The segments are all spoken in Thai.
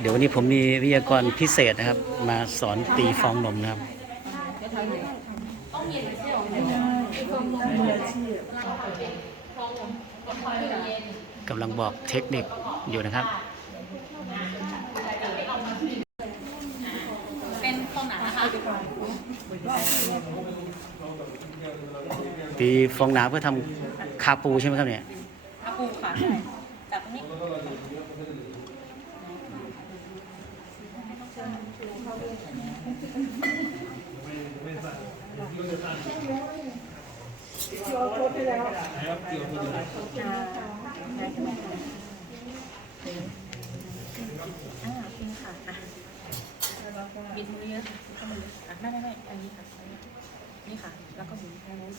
เดี๋ยววันนี้ผมมีวิทยากรพิเศษนะครับ มาสอนตีฟองนมนะครับ กำลังบอกเทคนิคอยู่นะครับ เป็นฟองหนานะคะตีฟองหนาเพื่อทำคาปูใช่ไหมครับเนี่ย อาปูค่ะใช่จากตรงนี้ อ่าจริงค่ะอะบิดมือเยอะเข้ามืออะไม่ไม่ไม่อันนี้ค่ะ นี่ค่ะ แล้วก็หมุนไปทางนู้น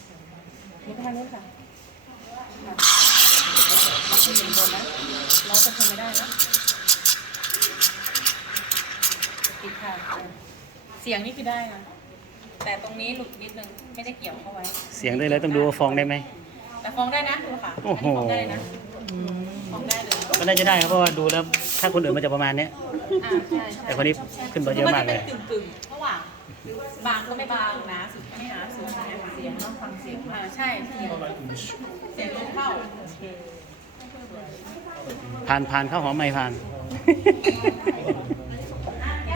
หมุนไปทางนู้นค่ะค่ะเราจะหมุนบนนะ เราจะทำไม่ได้นะ ปิดค่ะอะ เสียงนี่คือได้นะ แต่ตรงนี้หลุดนิดนึง ไม่ได้เกี่ยวเข้าไว้ เสียงได้เลยต้องดูว่าฟองได้ไหม แต่ฟ้องได้นะดูค่ะโอ้โห ฟ้องได้เลยนะฟ้องได้เลยก็น่าจะได้ครับเพราะว่าดูแล้วถ้าคนอื่นมันจะประมาณเนี้ย อ่าใช่ใช่แต่คนนี้ขึ้นมาเยอะมากเลยนจะเป็นกึ่งๆระหว่างบางก็ไม่บางนะสุดไม่หนาสุดใช่ไหมเสียงต้องฟังเสียงอ่าใช่เสียงเสียงลมเข้า ผ่านผ่านข้าวหอมไม่ผ่าน